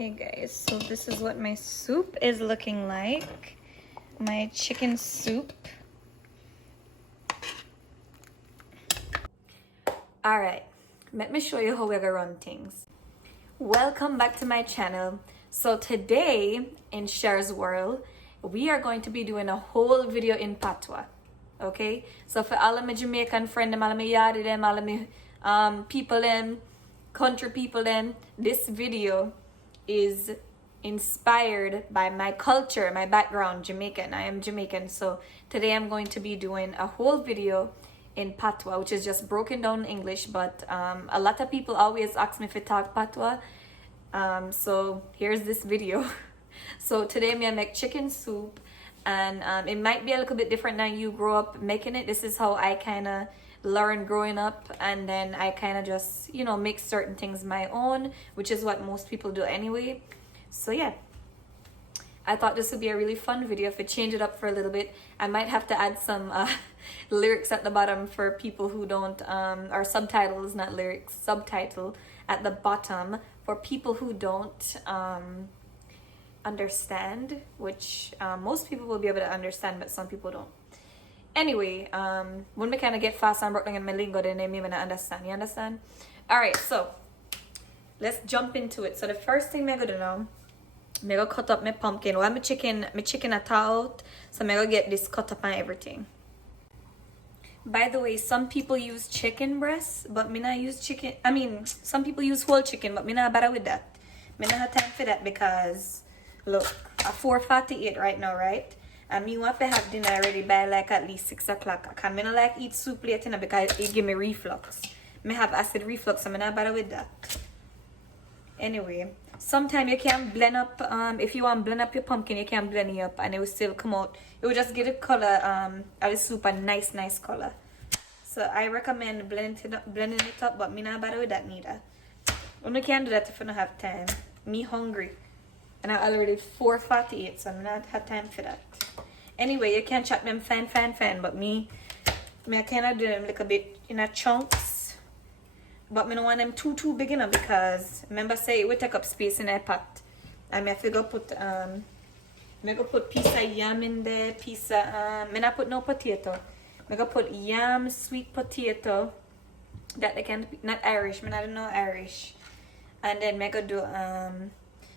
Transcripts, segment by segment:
Okay guys, so this is what my soup is looking like. My chicken soup. Alright, let me show you how we're gonna run things. Welcome back to my channel. So today in Cher's world, we are going to be doing a whole video in patois. Okay, so for all of my Jamaican friends, all of my yardie them, all of my people them, country people them, this video is inspired by my culture, my background, Jamaican. I am Jamaican, so today I'm going to be doing a whole video in patois, which is just broken down English, but a lot of people always ask me if I talk patois, so here's this video. So today I make chicken soup, and it might be a little bit different than you grow up making it. This is how I kind of learned growing up, and then I kind of just, you know, make certain things my own, which is what most people do anyway. So yeah, I thought this would be a really fun video. If I change it up for a little bit, I might have to add some lyrics at the bottom for people who don't or subtitles, not lyrics, subtitle at the bottom for people who don't understand, which most people will be able to understand, but some people don't. Anyway, when we kind of get fast and broke down in my lingo, then they may not understand. You understand? All right, so let's jump into it. So the first thing I'm gonna do now, I'm gonna cut up my pumpkin. While my chicken are out, so I'm gonna get this cut up and everything. By the way, some people use chicken breasts, but me not use chicken. I mean, some people use whole chicken, but me not bother with that. Me not have time for that because look, at 4:48 right now, right? And me want to have dinner ready by like at least 6 o'clock. Because I don't like eat soup late, you know, because it give me reflux. I have acid reflux, so I'm not bother with that. Anyway, sometimes you can blend up, if you want to blend up your pumpkin, you can blend it up and it will still come out. It will just give the color of the soup a nice color. So I recommend blending it up, but me not bother with that neither. You can do that if you don't have time. Me hungry. And I already 4:48, so I'm not have time for that. Anyway, you can chop them fine, but me I kind of do them like a bit in a chunks. But me don't want them too big enough because remember say it will take up space in a pot. And I figure put piece of yam in there, piece of me not put no potato. I go put yam, sweet potato that they can, not Irish, me not know Irish. And then I go do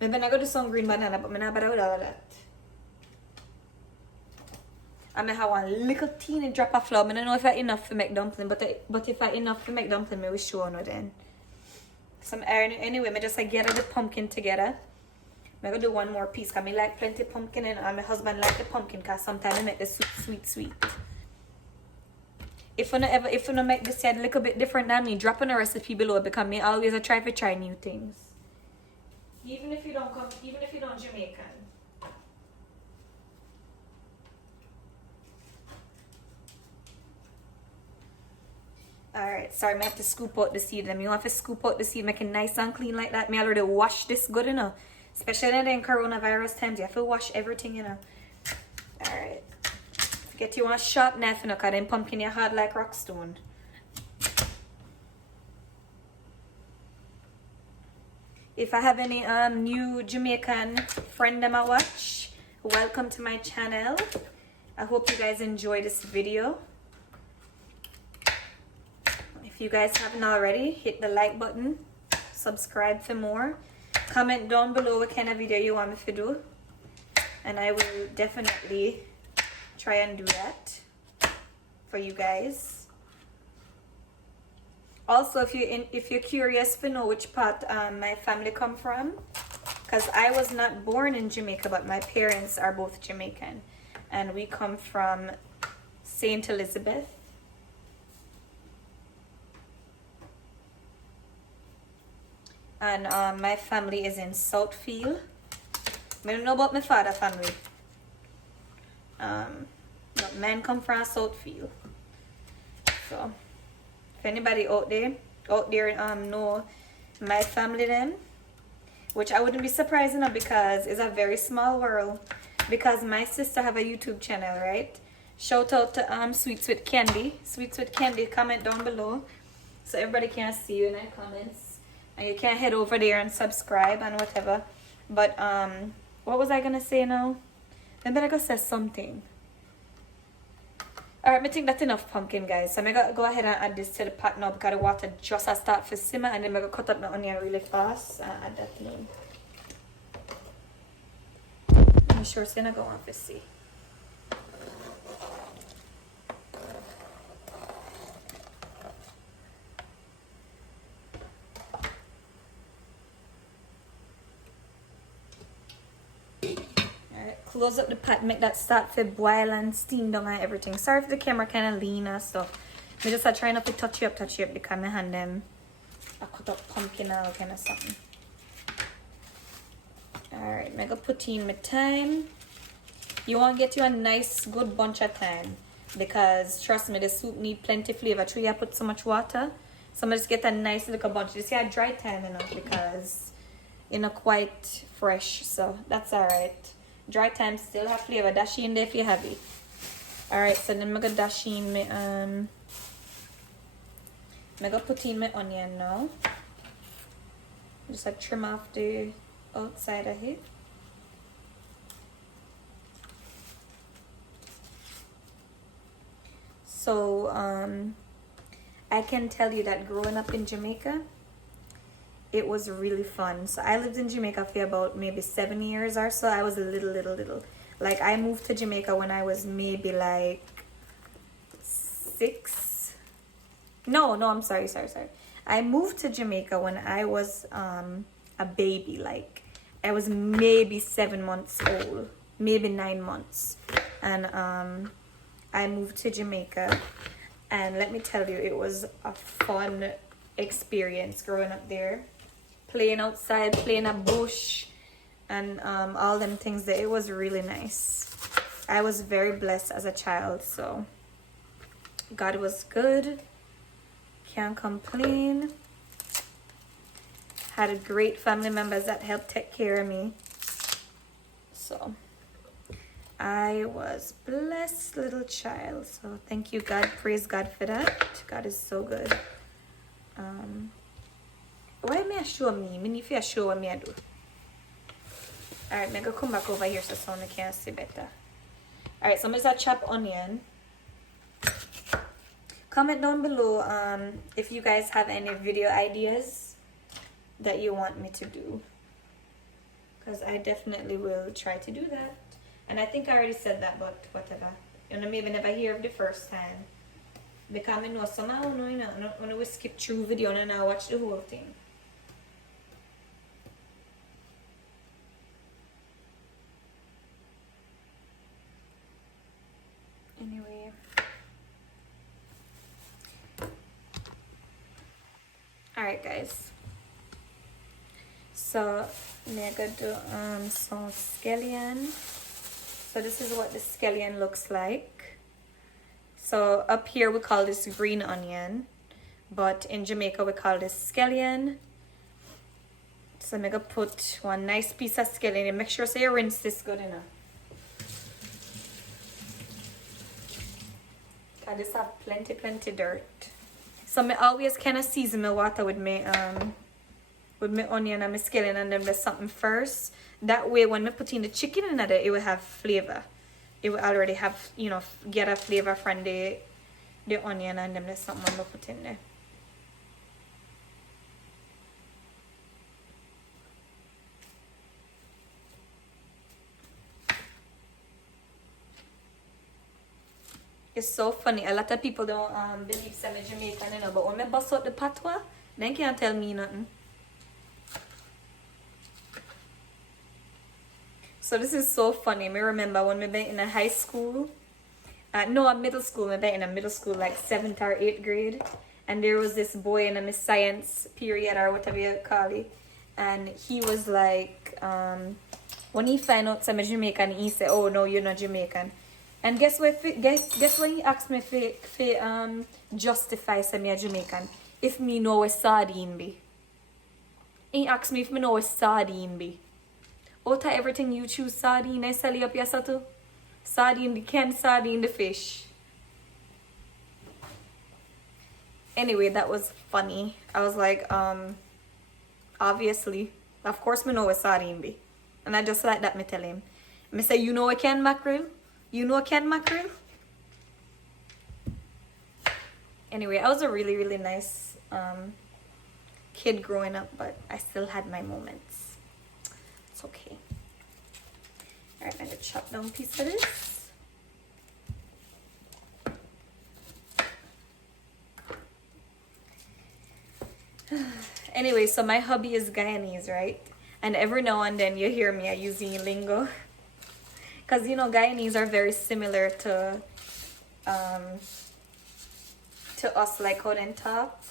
maybe I go do some green banana, but I not bother with all of that. And I have one little teeny drop of flour. I don't know if I enough to make dumpling, but if I enough to make dumpling, I will show you then. Some iron anyway. I just gather the pumpkin together. I'm gonna do one more piece because I like plenty pumpkin, and my husband like the pumpkin because sometimes I make the soup sweet. If you not make this yet a little bit different than me, drop in a recipe below because me always try new things. Even if you don't Jamaican. Alright, sorry, I have to scoop out the seed. You want to scoop out the seed, make it nice and clean like that. I already wash this good enough. Especially in coronavirus times, you have to wash everything, you know. Alright. Forget you want a sharp knife, you know, because then pumpkin you hard like rock stone. If I have any new Jamaican friend that I watch, welcome to my channel. I hope you guys enjoy this video. If you guys haven't already, hit the like button, subscribe for more, comment down below what kind of video you want me to do, and I will definitely try and do that for you guys. Also, if you're curious to know which part my family come from, because I was not born in Jamaica, but my parents are both Jamaican, and we come from St. Elizabeth. And my family is in Southfield. I don't know about my father's family. But mine come from Southfield. So if anybody out there know my family then, which I wouldn't be surprised enough because it's a very small world. Because my sister have a YouTube channel, right? Shout out to Sweet Candy, comment down below so everybody can see you in the comments. And you can head over there and subscribe and whatever. But what was I gonna say now? Then I gonna say something. Alright, I think that's enough pumpkin, guys. So I'm gonna go ahead and add this to the pot now because the water just has start to simmer, and then I'm gonna cut up my onion really fast and add that in. I'm sure it's gonna go on to see. Close up the pot, make that start to boil and steam down and everything. Sorry if the camera kind of lean and stuff. I just try not to touch you up because my hand them I cut up pumpkin or kind of something. Alright, I'm gonna put in my thyme. You want to get you a nice good bunch of thyme because trust me, the soup need plenty flavor. True, I put so much water. So I'm just get a nice little bunch. You see, I dry thyme enough because it's not quite fresh, so that's alright. Dry thyme still have flavor. Dash in there if you have it. Alright, so then I'm gonna dash in my I'm gonna put in my onion now. Just like trim off the outside of it. So I can tell you that growing up in Jamaica, it was really fun. So I lived in Jamaica for about maybe 7 years or so. I was a little. Like I moved to Jamaica when I was maybe like 6. No, I'm sorry. I moved to Jamaica when I was a baby. Like I was maybe 7 months old, maybe 9 months. And I moved to Jamaica. And let me tell you, it was a fun experience growing up there. Playing outside, playing a bush, and all them things that it was really nice. I was very blessed as a child, so God was good. Can't complain. Had great family members that helped take care of me. So I was blessed little child. So thank you, God. Praise God for that. God is so good. Why may I show me? Me need to show what me I do. Alright, I'm gonna come back over here so someone can see better. Alright, so I'm gonna chop onion. Comment down below if you guys have any video ideas that you want me to do. Because I definitely will try to do that. And I think I already said that, but whatever. You know, maybe never hear of the first time. Because I know somehow, when we skip through video and I watch the whole thing. Anyway. Alright guys. So I'm gonna do some scallion. So this is what the scallion looks like. So up here we call this green onion, but in Jamaica we call this scallion. So I'm gonna put one nice piece of scallion and make sure so you rinse this good enough. I just have plenty dirt. So I always kind of season my water with my onion and my scallion, and then there's something first. That way when I put in the chicken in there, it will have flavor. It will already have, you know, get a flavor from the onion, and then there's something I'm gonna put in there. It's so funny. A lot of people don't believe I'm Jamaican, you know, but when I bust out the patois, they can't tell me nothing. So this is so funny. I remember when we went in a high school, a middle school. We went in a middle school, like 7th or 8th grade, and there was this boy in a science period or whatever you call it, and he was like, when he found out I'm Jamaican, he said, "Oh no, you're not Jamaican." And guess what he asked me for justify say me a Jamaican if me know where sardine be. He asked me if me know where sardine be. Out of everything you choose sardine, I sell you up yourself too. Sardine the canned sardine the fish. Anyway, that was funny. I was like, obviously, of course me know where sardine be. And I just like that me tell him. Me say, you know a can mackerel? You know a can mackerel? Anyway, I was a really, really nice kid growing up, but I still had my moments. It's okay. Alright, I'm gonna chop down a piece of this. Anyway, so my hubby is Guyanese, right? And every now and then you hear me using lingo. Because, you know, Guyanese are very similar to us, like how they talk.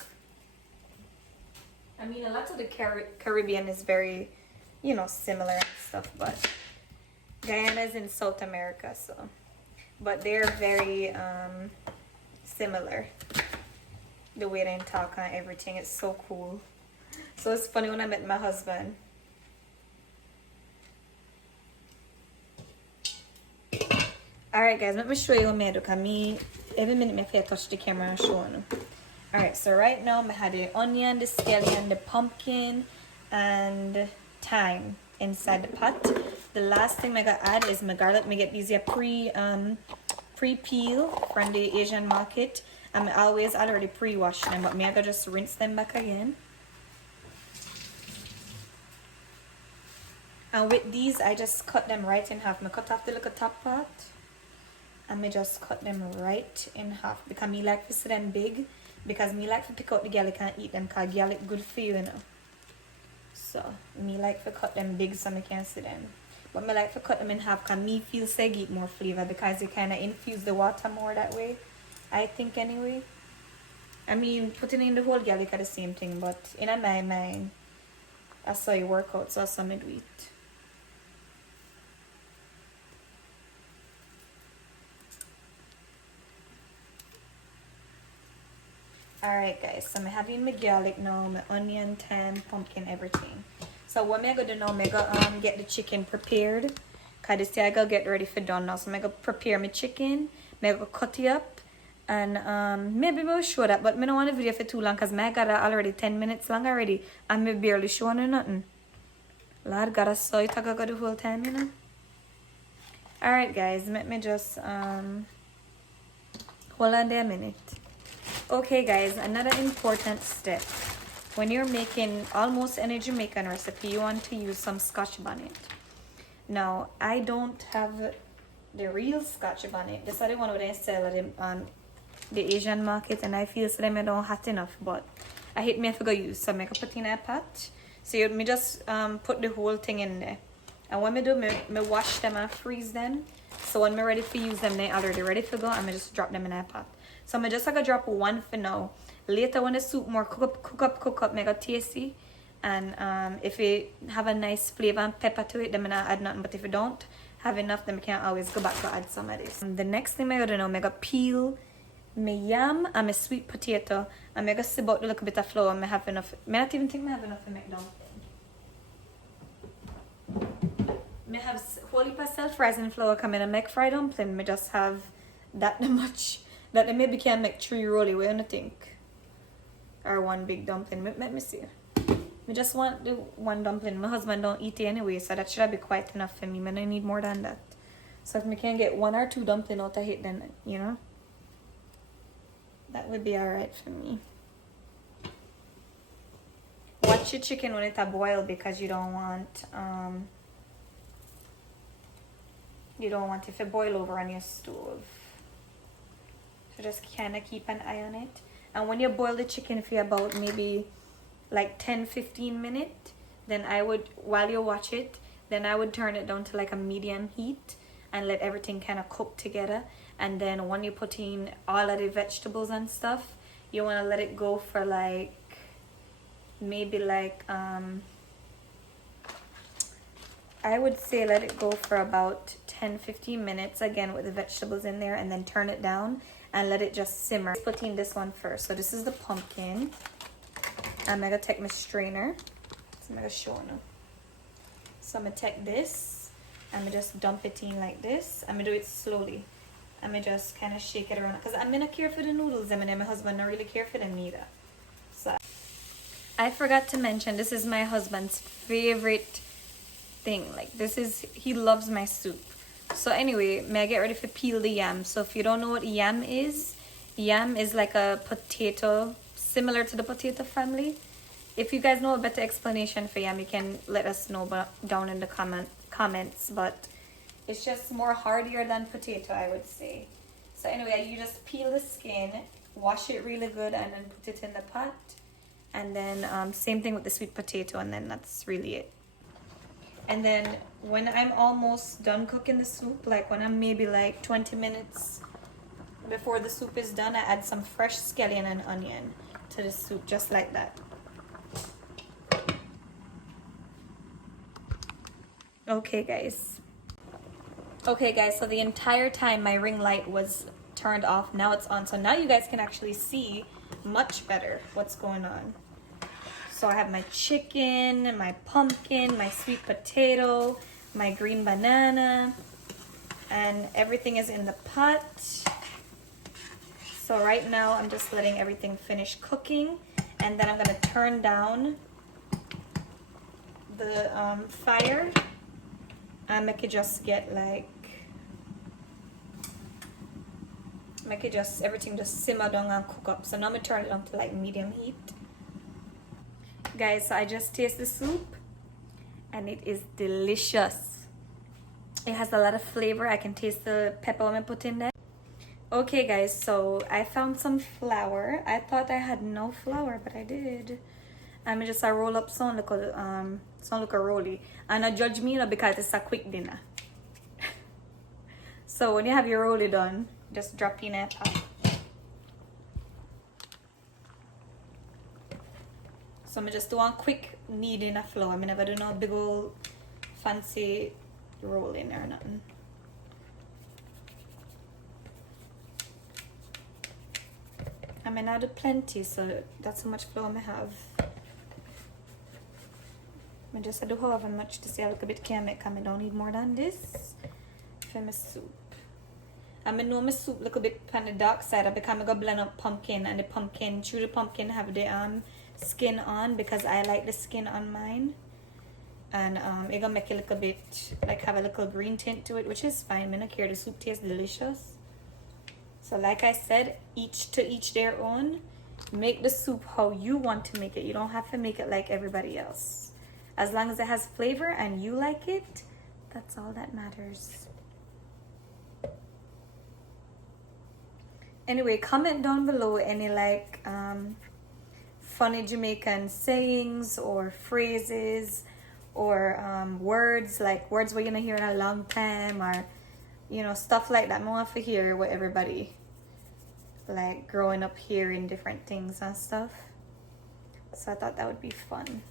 I mean, a lot of the Caribbean is very, you know, similar and stuff, but Guyana is in South America, so. But they're very similar. The way they talk and everything, it's so cool. So it's funny when I met my husband. Alright guys, let me show you what I do, because every minute I feel touch the camera and show you. Alright, so right now I have the onion, the scallion, the pumpkin, and thyme inside the pot. The last thing I gotta add is my garlic. I get these here pre-peel from the Asian market. I'm always already pre-wash them, but I gotta just rinse them back again. And with these, I just cut them right in half. I cut off the little top part, and I just cut them right in half because me like to see them big. Because me like to pick out the garlic and eat them, because garlic good for you, you know. So me like to cut them big so I can see them. But me like to cut them in half because me feel say get more flavor, because you kind of infuse the water more that way. I think anyway. I mean, putting in the whole garlic are the same thing, but in my mind, that's how you work out, so that's how I do it. Alright guys, so I'm having my garlic now, my onion, thyme, pumpkin, everything. So what I'm going to do now, I'm going to get the chicken prepared. Because this day I go get ready for done now. So I'm going to prepare my chicken. I'm going to cut it up. And maybe we'll show that. But I don't want the video for too long, because I got it already 10 minutes long already. And I barely showing you nothing. Lord, gotta saw it I got the whole time, you know. Alright guys, let me just hold on there a minute. Okay guys, another important step. When you're making almost any Jamaican recipe, you want to use some scotch bonnet. Now, I don't have the real scotch bonnet. This is the one where they sell it on the Asian market, and I feel so them I don't hot enough, but I hate me if I go use. So I make a put in a pot. So you me just put the whole thing in there. And when I do, me wash them and freeze them. So when I'm ready to use them, they already ready to go, and I just drop them in a pot. So I'm just gonna drop one for now. Later when the soup more cook up, make it tasty. And if it have a nice flavor and pepper to it, then I'm gonna add nothing. But if you don't have enough, then we can always go back to add some of this. The next thing I'm gonna do, I'm gonna peel my yam and my sweet potato. I'm gonna sieve out a little bit of flour. I have enough. I not even think I have enough to make dumpling. I have whole heap of self-rising flour coming and make fried dumpling. I just have that much that I maybe can make 3 rolly. What do you think? Or 1 big dumpling. Let me see. I just want the 1 dumpling. My husband don't eat it anyway, so that should be quite enough for me. I don't need more than that. So if I can get 1 or 2 dumpling out of it, then, you know, that would be alright for me. Watch your chicken when it's a boil, because you don't want it to boil over on your stove. So just kind of keep an eye on it. And when you boil the chicken for about maybe like 10-15 minutes, then I would, while you watch it, then I would turn it down to like a medium heat and let everything kind of cook together. And then when you put in all of the vegetables and stuff, you want to let it go for like maybe like I would say let it go for about 10-15 minutes again with the vegetables in there, and then turn it down and let it just simmer. Let's put in this one first. So this is the pumpkin. I'm gonna take my strainer. So I'm gonna show you. So I'm gonna take this. I'm gonna just dump it in like this. I'm gonna do it slowly. I'm gonna just kind of shake it around, because I'm gonna care for the noodles. I mean, my husband don't really care for them neither. So I forgot to mention, this is my husband's favorite thing. Like this is, he loves my soup. So anyway, may I get ready for peel the yam. So if you don't know what yam is like a potato, similar to the potato family. If you guys know a better explanation for yam, you can let us know down in the comments. But it's just more hardier than potato, I would say. So anyway, you just peel the skin, wash it really good, and then put it in the pot. And then same thing with the sweet potato, and then that's really it. And then when I'm almost done cooking the soup, like when I'm maybe like 20 minutes before the soup is done, I add some fresh scallion and onion to the soup, just like that. Okay guys, so the entire time my ring light was turned off, now it's on. So now you guys can actually see much better what's going on. So I have my chicken, my pumpkin, my sweet potato, my green banana, and everything is in the pot. So right now I'm just letting everything finish cooking, and then I'm gonna turn down the fire and make it just get like, everything just simmer down and cook up. So now I'm gonna turn it on to like medium heat. Guys, so I just taste the soup and it is delicious. It has a lot of flavor. I can taste the pepper I put in there. Okay guys, so I found some flour. I thought I had no flour, but I did. I'm just roll up some look rolly. And not judge me, because it's a quick dinner. So when you have your rolly done, just drop in a pot. So I'm just do one quick kneading of flour. I never do no big old fancy rolling or nothing. I mean, I do plenty, so that's how much flour I have. I just do however much to see a little bit can make. I don't need more than this for my soup. I know my soup a little bit on the dark side because I'm gonna blend up pumpkin, and the pumpkin, chew the pumpkin, have the skin on, because I like the skin on mine. And it gonna make it a little bit like have a little green tint to it, which is fine. I don't care. The soup tastes delicious. So like I said, each to each their own. Make the soup how you want to make it. You don't have to make it like everybody else. As long as it has flavor and you like it, that's all that matters. Anyway, comment down below any like funny Jamaican sayings or phrases or words, like words we're gonna hear in a long time, or you know, stuff like that. I want to hear what everybody like growing up hearing different things and stuff. So I thought that would be fun.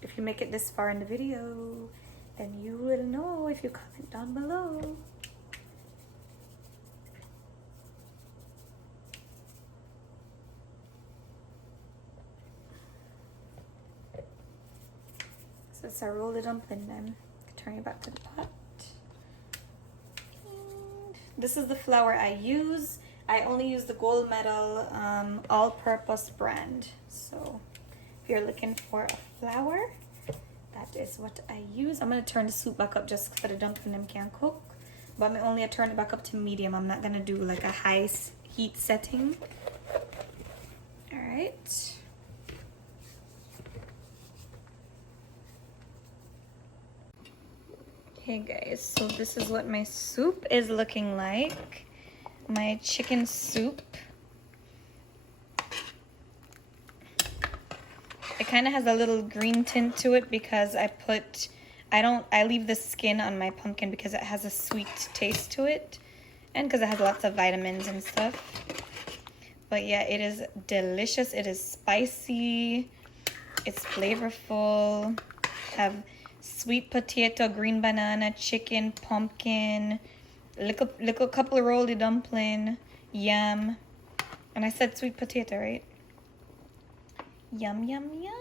If you make it this far in the video, then you will know if you comment down below. So it's a roll the dumpling then. Turn it back to the pot. And this is the flour I use. I only use the gold medal all-purpose brand. So if you're looking for a flour, that is what I use. I'm gonna turn the soup back up just for the dumpling them can cook. But I'm only turn it back up to medium. I'm not gonna do like a high heat setting. All right. Hey guys, so this is what my soup is looking like. My chicken soup. It kind of has a little green tint to it because I leave the skin on my pumpkin because it has a sweet taste to it, and because it has lots of vitamins and stuff. But yeah, it is delicious. It is spicy. It's flavorful. Have sweet potato, green banana, chicken, pumpkin, little couple of roly dumpling, yam, and I said sweet potato, right? Yum, yum, yum.